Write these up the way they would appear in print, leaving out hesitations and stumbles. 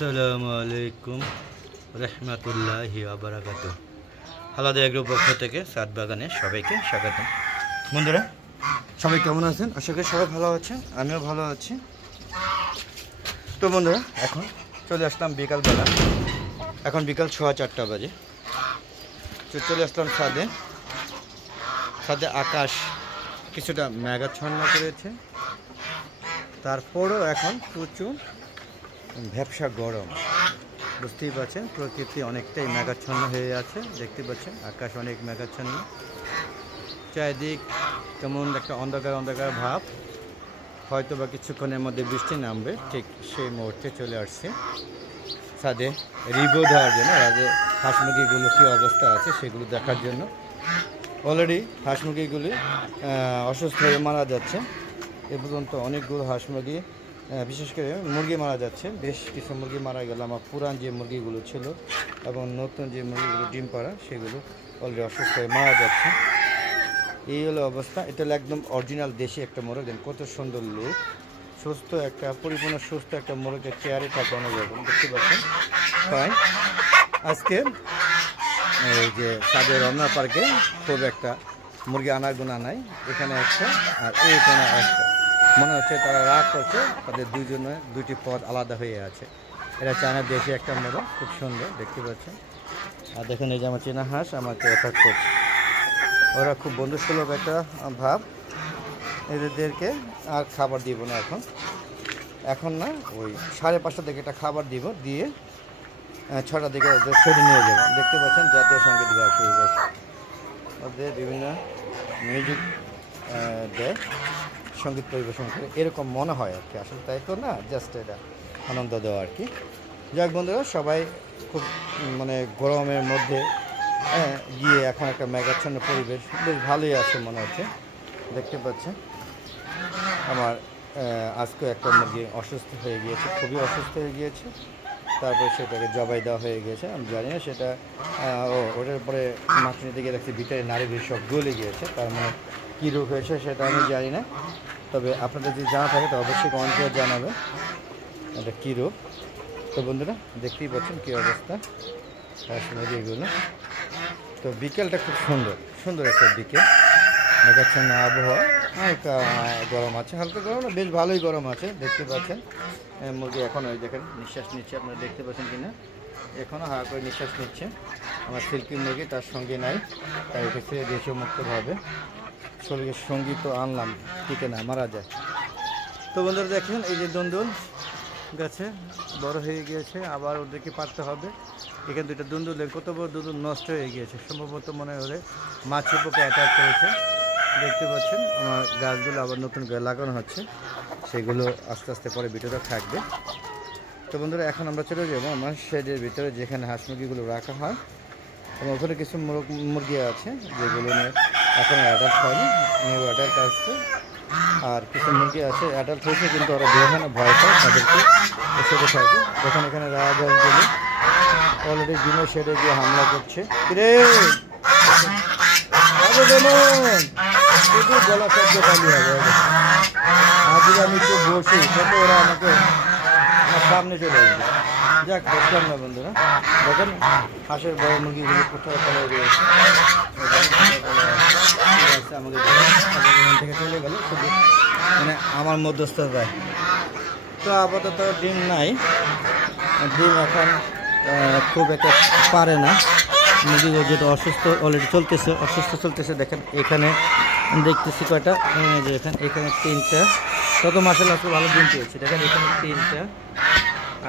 আসসালামু আলাইকুম রহমতুল্লাহি ওয়া বারাকাতুহু। আলাদা এগ্রো পক্ষ থেকে সাত বাগানে সবাইকে স্বাগতম। বন্ধুরা সবাই কেমন আছেন? আশা করি সবাই ভালো আছেন, আমিও ভালো আছি। তো বন্ধুরা এখন চলে আসলাম বিকালবেলা, এখন বিকাল 4:30 বাজে। চলে আসলাম ছাদে। আকাশ কিছুটা মেঘাচ্ছন্ন করেছে, তারপরও এখন প্রচুর ভ্যাপসা গরম। বুঝতেই পারছেন প্রকৃতি অনেকটাই মেঘাচ্ছন্ন হয়ে আছে, দেখতে পাচ্ছেন আকাশ অনেক মেঘাচ্ছন্ন, চারিদিক কেমন একটা অন্ধকার অন্ধকার ভাব, হয়তো বা কিছুক্ষণের মধ্যে বৃষ্টি নামবে, ঠিক সেই মুহূর্তে চলে আসছে ছাদে রিভিউ দেওয়ার জন্য। আগে হাঁস মুরগিগুলো কী অবস্থা আছে সেগুলো দেখার জন্য। অলরেডি হাঁস মুরগিগুলি অসুস্থ হয়ে মারা যাচ্ছে। এ পর্যন্ত অনেকগুলো হাঁস মুরগি, বিশেষ করে মুরগি মারা যাচ্ছে। বেশ কিছু মুরগি মারা গেল। আমার পুরান যে মুরগিগুলো ছিল এবং নতুন যে মুরগিগুলো ডিম পাড়া সেগুলো অলরেডি অসুস্থ হয়ে মারা যাচ্ছে। এই হলো অবস্থা। এটা হলো একদম অরিজিনাল দেশি একটা মোরগ। দেন কত সুন্দর লুক, সুস্থ একটা পরিপূর্ণ সুস্থ একটা মোরগের চেয়ারে থাকে অনেকরকম, দেখতে পাচ্ছেন। তাই আজকে এই যে সাদের রমনা পার্কে খুব একটা মুরগি আনার গুণা নাই, এখানে একটা আর এইখানে একটা। মনে হচ্ছে তারা রাগ করছে, তাদের দুইটি পদ আলাদা হয়ে আছে। এটা চায়না দেশি একটা মোরগ, খুব সুন্দর দেখতে পাচ্ছেন। আর দেখেন এই যে আমার চেনা হাঁস আমাকে অ্যাটাক করছে। ওরা খুব বন্ধুসুলভ একটা ভাব। এদেরকে আর খাবার দিব না এখন না, ওই 5:30 দিকে একটা খাবার দিব, দিয়ে 6টার দিকে ওদের ছেড়ে নিয়ে যাবো। দেখতে পাচ্ছেন জাতীয় সঙ্গীত গাওয়া শুরু করছে, ওদের বিভিন্ন মিউজিক দেয়, সঙ্গীত পরিবেশন করে, এরকম মনে হয় আর কি। আসলে তাই তো না, জাস্ট এটা আনন্দ দেওয়া আর কি। যাক বন্ধুরা, সবাই খুব গরমের মধ্যে গিয়ে এখন একটা মেঘাচ্ছন্ন পরিবেশ, বেশ ভালোই আছে মনে হচ্ছে। দেখতে পাচ্ছেন আমার আজকে একটা মুরগি অসুস্থ হয়ে গিয়েছে, খুবই অসুস্থ হয়ে গিয়েছে। তারপরে সেটাকে জবাই দেওয়া হয়ে গেছে। আমি জানি না সেটা ওটার পরে মাটির দিকে দেখছি ভিতরে নাড়ি সব গলে গিয়েছে, তার মানে কী রোগ হয়েছে সেটা আমি জানি না। তবে আপনাদের যদি জানা থাকে তো অবশ্যই কমেন্ট করে জানাবে এটা কী রোগ। তো বন্ধুরা দেখতেই পাচ্ছেন কী অবস্থা এগুলো। তো বিকেলটা খুব সুন্দর একটা বিকেল, মেঘাচ্ছন্ন আবহাওয়া, হালকা গরম আছে, হালকা গরম না, বেশ ভালোই গরম আছে। দেখতে পাচ্ছেন মুরগি এখন ওই দেখেন নিঃশ্বাস নিচ্ছে, আপনারা দেখতে পাচ্ছেন কি না, এখনও হালকা করে নিঃশ্বাস নিচ্ছে। আমার সিল্কি মুরগি তার সঙ্গে নাই, তাই ওকে ছেড়ে দিয়েছে মুক্তভাবে। শরীরের সঙ্গী তো আনলাম, টিকে না, মারা যায়। তো বন্ধুরা দেখেন এই যে দুন্দুল গাছে বড় হয়ে গিয়েছে, আবার ওদেরকে পারতে হবে। এখানে দুইটা দুন্দুল, কত বড় দুন্দুল নষ্ট হয়ে গিয়েছে, সম্ভবত মনে হয় মাছি পোকা অ্যাটাক করেছে। দেখতে পাচ্ছেন আমার গাছগুলো আবার নতুন করে লাগানো হচ্ছে, সেগুলো আস্তে আস্তে পরে ভিডিওটা থাকবে। তো বন্ধুরা এখন আমরা চলে যাবো আমার শেডের ভিতরে, যেখানে হাঁস মুরগিগুলো রাখা হয়, এবং ওখানে কিছু মুরগি আছে যেগুলো নিয়ে এখন অ্যাডাল্ট হয়নি, নিউ অ্যাডাল্ট আসছে। আর কিছু মুরগি আছে অ্যাডাল্ট হয়েছে কিন্তু ওরা বের হয় না, ভয় পায়, তাদেরকে শেডে থাকে। এখানে রাজহাঁসগুলো অলরেডি দিনের শেডে গিয়ে হামলা করছে। শুধু গলা শব্দ খালি হবে, আজ আমি একটু বসি তত ওরা আমাকে আমার সামনে চলে আসবে। যাক দেখলাম না বন্ধুরা, দেখেন হাঁসের বড় মুরগিগুলো কোথাও চলে গিয়েছে, আমাকে থেকে চলে গেল, শুধু আমার মধ্যস্থতায়। তো আপাতত ডিম নাই, ডিম এখন খুব একটা পারে না। মুরগিগুলো যেটা অসুস্থ অলরেডি অসুস্থ চলতেছে। দেখেন এখানে দেখতেছি কয়টা, যে এখানে 3টা, তত মাসাল্লাহ আজকে ভালো ডিম পেয়েছে। দেখেন এখানে 3টা,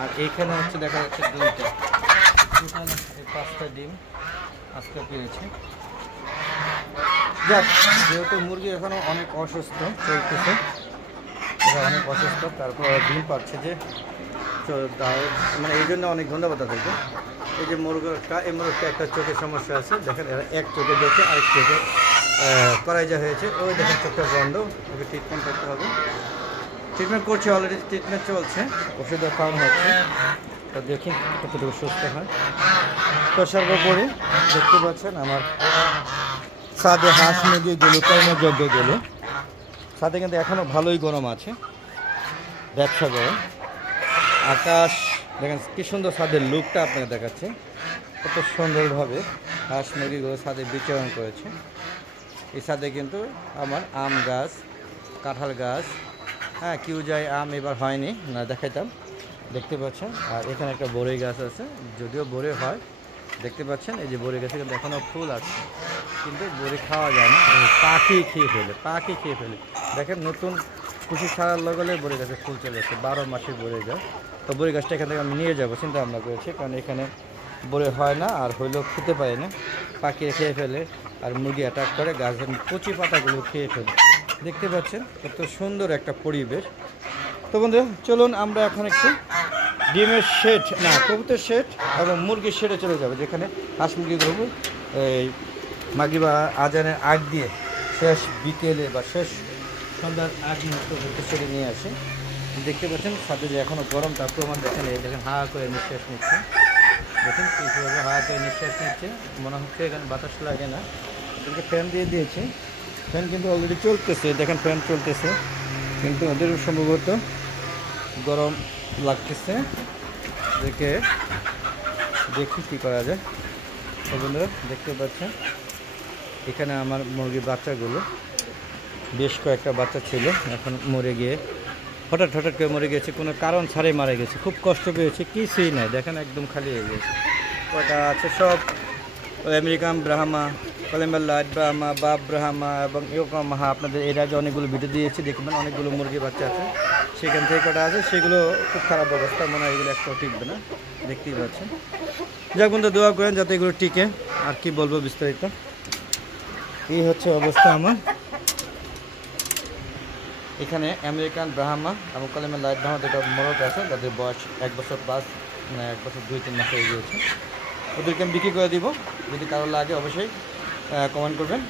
আর এইখানে হচ্ছে দেখা যাচ্ছে 2টা, টোটাল 5টা ডিম আজকে পেয়েছে। যাক, যেহেতু মুরগি এখনও অনেক অসুস্থ চলতেছে, এরা অনেক অসুস্থ, তারপর ডিম পাচ্ছে যে, এই জন্য অনেক ধন্যবাদ তাদেরকে। এই যে মোরগটা, এই মোরগটা একটা চোখের সমস্যা আছে, দেখেন এরা এক চোখে দেখে আরেক চোখে করাইজা হয়েছে। ওই দেখেন চোখটা বন্ধ, ওকে ট্রিটমেন্ট করতে হবে। ট্রিটমেন্ট করছে, অলরেডি ট্রিটমেন্ট চলছে, ওষুধ খাওয়ানো হচ্ছে। তো দেখি কতটুকু সুস্থ হয়। তো সর্বোপরি দেখতে পাচ্ছেন আমার ছাদে হাঁস মুরগিগুলো, কর্মযজ্ঞগুলো ছাদে কিন্তু এখনও ভালোই গরম আছে, ব্যবসা গরম। আকাশ দেখেন কি সুন্দর ছাদের লুকটা আপনাকে দেখাচ্ছে, কত সুন্দরভাবে হাঁস মুরগিগুলো ছাদে বিচরণ করেছে। এই ছাদে কিন্তু আমার আম গাছ, কাঁঠাল গাছ, হ্যাঁ কিউজাই আম এবার হয়নি, না দেখাইতাম, দেখতে পাচ্ছেন। আর এখানে একটা বড়ই গাছ আছে, যদিও বড়ই হয়, দেখতে পাচ্ছেন এই যে বড়ই গাছে কিন্তু এখনও ফুল আছে, কিন্তু বড়ি খাওয়া যায় না, পাখি খেয়ে ফেলে। দেখেন নতুন কুশি ছাড়ার লগে বড়ি গাছে ফুল চলে আসছে, 12 মাসের বড়ই গাছ। তো বড়ি গাছটা এখান থেকে আমি নিয়ে যাবো চিন্তা ভাবনা করেছি, কারণ এখানে বড়ি হয় না, আর হইলেও খেতে পারে না, পাখি খেয়ে ফেলে, আর মুরগি অ্যাটাক করে গাছের কচি পাতাগুলো খেয়ে ফেলে। দেখতে পাচ্ছেন কত সুন্দর একটা পরিবেশ। তো বন্ধুরা চলুন আমরা এখন একটু ডিমের শেড, না কবুতর শেড এবং মুরগির শেডে চলে যাবো, যেখানে হাঁস মুরগিগুলো এই মাগরিব আজানের আগ দিয়ে শেষ বিকেলে বা শেষ সন্ধ্যার আগ মুহূর্তে ঘুরতে শেডে নিয়ে আসে। দেখতে পাচ্ছেন সাথে যে এখনও গরম, তার প্রমাণ দেখেন, এই দেখেন হা করে নিঃশ্বাস নিচ্ছে, দেখেন কীভাবে হা করে নিঃশ্বাস নিচ্ছে, মনে হচ্ছে এখানে বাতাস লাগে না। এখানে ফ্যান দিয়ে দিয়েছে, ফ্যান কিন্তু অলরেডি চলতেছে, দেখেন ফ্যান চলতেছে, কিন্তু ওদের সম্ভবত গরম লাগতেছে, দেখি কী করা যায়। তো বন্ধুরা দেখতে পাচ্ছেন এখানে আমার মুরগির বাচ্চাগুলো, বেশ কয়েকটা বাচ্চা ছিল, এখন মরে গিয়ে হঠাৎ করে মরে গেছে, কোনো কারণ ছাড়াই মারা গেছে, খুব কষ্ট পেয়েছে, কিছুই নাই, দেখেন একদম খালি হয়ে গেছে। কয়টা আছে সব American Brahma, Colombian light Brahma, বাপ ব্রাহ্মা এবং ইয়োকামাহা, আপনাদের এর আগে অনেকগুলো ভিডিও দিয়েছি, দেখবেন অনেকগুলো মুরগি বাচ্চা আছে, সেখান থেকে কটা আছে, সেগুলো খুব খারাপ অবস্থা, মনে হয় এগুলো একটাও টিকবে না, দেখতেই পাচ্ছেন। যাক বন্ধু দোয়া করেন যাতে এগুলো টিকে, আর কি বলবো বিস্তারিত, এই হচ্ছে অবস্থা আমার। এখানে আমেরিকান ব্রাহ্মা এবং কলম্বিয়ান লাইট ব্রাহ্মা দুটো মোরগ আছে, তাদের বয়স 1 বছর প্লাস, মানে 1 বছর 2-3 মাস হয়ে গিয়েছে। ওদেরকে আমি বিক্রি করে দিব, যদি কারো লাগে অবশ্যই কমেন্ট করবেন,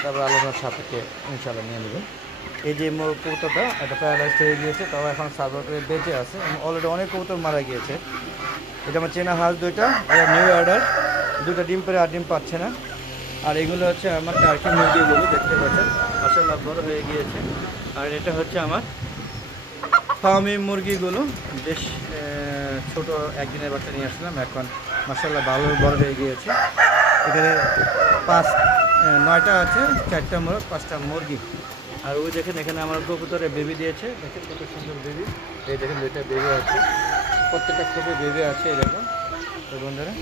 তারপর আলোচনার সাপেক্ষে ইনশাআল্লাহ নিয়ে নেবেন। এই যে কবুতরটা একটা প্যারালাইজ হয়ে গিয়েছে, তাও এখন সার্ভার করে বেঁচে আছে, অলরেডি অনেক কবুতর মারা গিয়েছে। এটা আমার চেনা হাঁস দুইটা, এটা নিউ অর্ডার, দুটো ডিম পেরে আর ডিম পাচ্ছে না। আর এগুলো হচ্ছে আমার টার্কি মুরগিগুলো, দেখতে পাচ্ছেন মাশাআল্লাহ বড় হয়ে গিয়েছে। আর এটা হচ্ছে আমার ফার্মি মুরগিগুলো, বেশ ছোট একদিনের বাচ্চা নিয়ে আসলাম, এখন মাশাআল্লাহ ভালো বড় হয়ে গিয়েছে। এখানে 9টা আছে, 4টা মোরগ, 5টা মুরগি। আর ওই দেখেন এখানে আমার কবুতরে বেবি দিয়েছে, দেখেন কত সুন্দর বেবি, এই দেখেন 2টা বেবি আছে, প্রত্যেকটা খুবই বেবি আছে এরকম। তো বন্ধুরা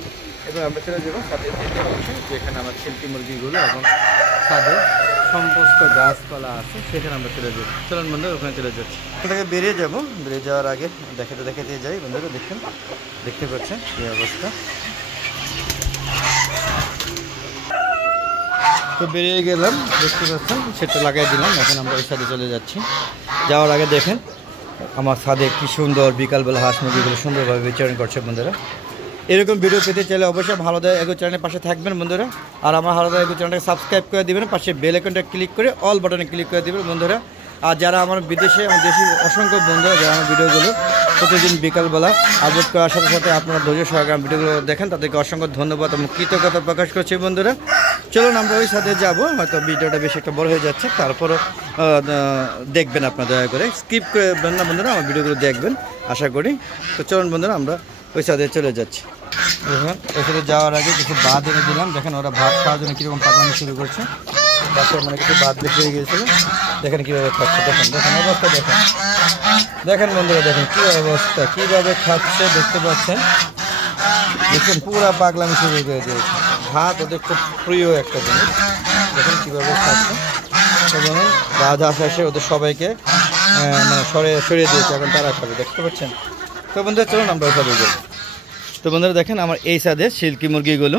এবার আমরা চলে যাবো ছাদে, দেখতে পাচ্ছি যেখানে আমার সিল্কি মুরগিগুলো এবং ছাদে সমস্ত গাছপালা আছে, সেখানে আমরা চলে যাবো। চলুন বন্ধুরা ওখানে চলে যাচ্ছি, ওখানে বেরিয়ে যাবো, বেরিয়ে যাওয়ার আগে দেখাতে যাই বন্ধুরা, দেখতে পাচ্ছেন এই অবস্থা। তো বেরিয়ে গেলাম, দেখতে পাচ্ছেন সেটা লাগাই দিলাম, এখন আমরা ওই ছাদে চলে যাচ্ছি। যাওয়ার আগে দেখেন আমার ছাদে কি সুন্দর বিকালবেলা হাঁস মুরগিগুলো সুন্দরভাবে বিচরণ করছে। বন্ধুরা এরকম ভিডিও পেতে চাইলে অবশ্যই হালদা এগো চ্যানেলের পাশে থাকবেন বন্ধুরা, আর আমার হালদা এগো চ্যানেলটাকে সাবস্ক্রাইব করে দিবেন, পাশে বেল আইকনটা ক্লিক করে অল বাটনে ক্লিক করে দিবেন বন্ধুরা। আর যারা আমার বিদেশে, আমার দেশি অসংখ্য বন্ধুরা যারা আমার ভিডিওগুলো প্রতিদিন বিকালবেলা আপলোড করার সাথে সাথে আপনারা ধৈর্য সহকারে ভিডিওগুলো দেখেন, তাদেরকে অসংখ্য ধন্যবাদ এবং কৃতজ্ঞতা প্রকাশ করছি বন্ধুরা। চলুন আমরা ওই সাথে যাবো, হয়তো ভিডিওটা বেশি একটা বড় হয়ে যাচ্ছে, তারপরও দেখবেন আপনারা দয়া করে, স্কিপ করবেন না বন্ধুরা, আমার ভিডিওগুলো দেখবেন আশা করি। তো চলুন বন্ধুরা আমরা ওই সাথে চলে যাচ্ছি। দেখুন ওই সাথে যাওয়ার আগে কিছু ভাত এনে দিলাম, দেখেন ওরা ভাত খাওয়ার জন্য কীরকম পাকানো শুরু করছে, বাচ্চা মানে কিছু ভাত বেশি হয়ে গিয়েছিল, দেখেন কীভাবে খাচ্ছে, দেখেন অবস্থা দেখেন বন্ধুরা, দেখেন কী অবস্থা, কীভাবে খাচ্ছে দেখতে পাচ্ছেন, দেখুন পুরা পাগলামি শুরু করে দিয়েছে। ভাত ওদের খুব প্রিয় একটা জিনিস, দেখুন কীভাবে খাচ্ছে। এবং রাজহাঁস এসে ওদের সবাইকে মানে সরিয়ে দিয়েছে, এখন তারা খাবে, দেখতে পাচ্ছেন। তো বন্ধুরা চলুন আমরা ওইভাবে যাই। তো বন্ধুরা দেখেন আমার এই ছাদে সিল্কি মুরগিগুলো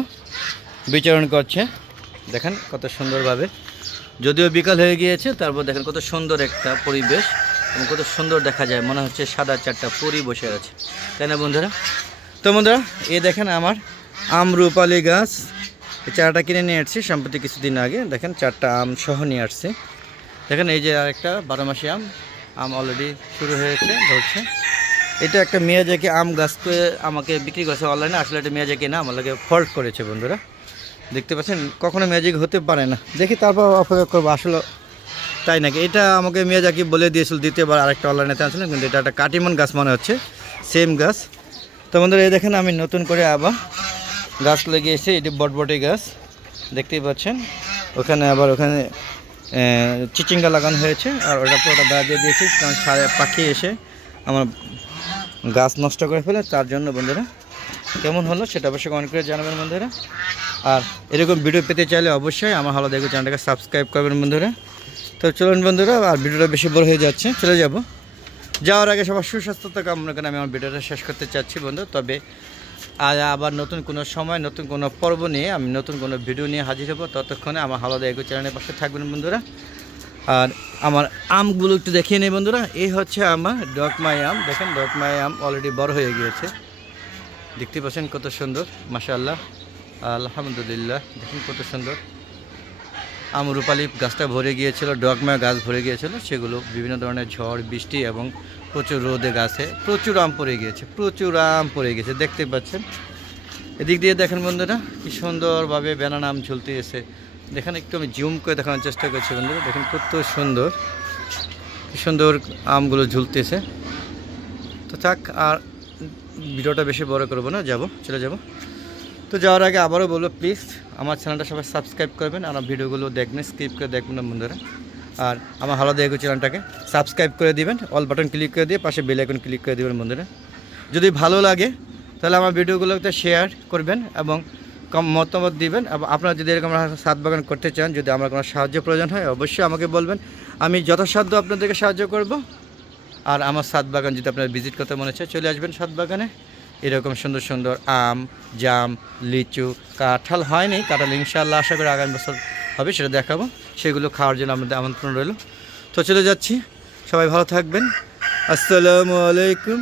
বিচরণ করছে, দেখেন কত সুন্দরভাবে, যদিও বিকাল হয়ে গিয়েছে, তারপর দেখেন কত সুন্দর একটা পরিবেশ এবং কত সুন্দর দেখা যায়, মনে হচ্ছে সাদা 4টা পরি বসে আছে, তাই না বন্ধুরা। তো বন্ধুরা এই দেখেন আমার আমরুপালি গাছ, এই চারাটা কিনে নিয়ে আসছি সম্প্রতি কিছুদিন আগে, দেখেন 4টা আম সহ নিয়ে আসছি। দেখেন এই যে আরেকটা 12 মাসি আম অলরেডি শুরু হয়েছে, ধরছে। এটা একটা মিয়াজাকি আম গাছকে আমাকে বিক্রি করেছে অনলাইনে, আসলে এটা মিয়াজাকি না, আমার লাগে ফল্ট করেছে বন্ধুরা, দেখতে পাচ্ছেন। কখনো মিয়াজাকি হতে পারে না, দেখি তারপর অপেক্ষা করবো আসলে তাই নাকি। এটা আমাকে মিয়াজাকি বলে দিয়েছিল দ্বিতীয়বার, আরেকটা অনলাইনে আনছিলাম, কিন্তু এটা একটা কাটিমন গাছ মনে হচ্ছে, সেম গাছ। তো বন্ধুরা এই দেখেন আমি নতুন করে আবার গাছ লাগিয়েছি, এটি বটবটি গাছ দেখতেই পাচ্ছেন। ওখানে আবার ওখানে চিচিঙ্গা লাগানো হয়েছে, আর ওটা পুরোটা বেড়া দিয়ে দিয়েছি, কারণ সারে পাখি এসে আমার গাছ নষ্ট করে ফেলে। তার জন্য বন্ধুরা কেমন হলো সেটা অবশ্যই কমেন্ট করে জানাবেন বন্ধুরা। আর এরকম ভিডিও পেতে চাইলে অবশ্যই আমার হালাদা এগ্রো চ্যানেলটাকে সাবস্ক্রাইব করবেন বন্ধুরা। তো চলুন বন্ধুরা, আর ভিডিওটা বেশি বড় হয়ে যাচ্ছে, চলে যাব। যাওয়ার আগে সবার সুস্বাস্থ্যতা কামনা করে আমি আমার ভিডিওটা শেষ করতে চাচ্ছি বন্ধু। তবে আজ আবার নতুন কোনো সময় নতুন কোনো পর্ব নিয়ে আমি নতুন কোনো ভিডিও নিয়ে হাজির হব। ততক্ষণে আমার হালাদা এগ্রো চ্যানেলের পাশে থাকবেন বন্ধুরা। আর আমার আমগুলো একটু দেখিয়ে নেই বন্ধুরা। এই হচ্ছে আমার ডকমাই আম। দেখেন ডকমাই আম অলরেডি বড় হয়ে গিয়েছে, দেখতে পাচ্ছেন কত সুন্দর, মাশাআল্লাহ, আলহামদুলিল্লাহ। দেখেন কত সুন্দর আম। রূপালি গাছটা ভরে গিয়েছিল, ডগমায় গাছ ভরে গিয়েছিল, সেগুলো বিভিন্ন ধরনের ঝড় বৃষ্টি এবং প্রচুর রোদে গাছে প্রচুর আম পড়ে গিয়েছে, প্রচুর আম পড়ে গেছে দেখতে পাচ্ছেন। এদিক দিয়ে দেখেন বন্ধুরা কি সুন্দরভাবে ব্যানানা আম ঝুলতে এসে। দেখেন একটু আমি জুম করে দেখানোর চেষ্টা করছি বন্ধুরা। দেখেন কত সুন্দর, কি সুন্দর আমগুলো ঝুলতেছে। তো থাক, আর ভিডিওটা বেশি বড় করবো না, চলে যাব। তো যাওয়ার আগে আবারও বলবো, প্লিজ আমার চ্যানেলটা সবাই সাবস্ক্রাইব করবেন, আর ভিডিওগুলো দেখবেন, স্কিপ করে দেখবেন না বন্ধুরা। আর আমার হালাদা এগ্রো চ্যানেলটাকে সাবস্ক্রাইব করে দিবেন, অল বাটন ক্লিক করে দিয়ে পাশে বেল আইকন ক্লিক করে দিবেন বন্ধুরা। যদি ভালো লাগে তাহলে আমার ভিডিওগুলোতে শেয়ার করবেন এবং মতামত দিবেন। এবং আপনারা যদি এরকম ছাদ বাগান করতে চান, যদি আমার কোনো সাহায্য প্রয়োজন হয় অবশ্যই আমাকে বলবেন, আমি যথাসাধ্য আপনাদেরকে সাহায্য করব। আর আমার ছাদ বাগান যদি আপনারা ভিজিট করতে মনে চায়, চলে আসবেন ছাদ বাগানে। এরকম সুন্দর সুন্দর আম, জাম, লিচু, কাঁঠাল হয়নি, কাঁঠাল ইনশাআল্লাহ আশা করি আগামী বছর হবে, সেটা দেখাবো। সেগুলো খাওয়ার জন্য আমাদের আমন্ত্রণ রইল। তো চলে যাচ্ছি, সবাই ভালো থাকবেন। আসসালামু আলাইকুম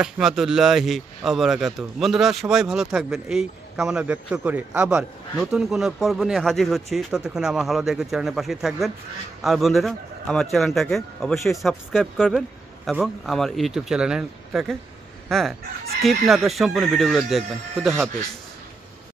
রহমতুল্লাহি ওয়া বারাকাতুহু। বন্ধুরা সবাই ভালো থাকবেন এই কামনা ব্যক্ত করে আবার নতুন কোনো পর্ব নিয়ে হাজির হচ্ছি। ততক্ষণে আমার হালাদা এগ্রো চ্যানেলের পাশেই থাকবেন। আর বন্ধুরা আমার চ্যানেলটাকে অবশ্যই সাবস্ক্রাইব করবেন এবং আমার ইউটিউব চ্যানেলটাকে স্কিপ না করে সম্পূর্ণ ভিডিওগুলো দেখবেন। খুদা হাফেজ।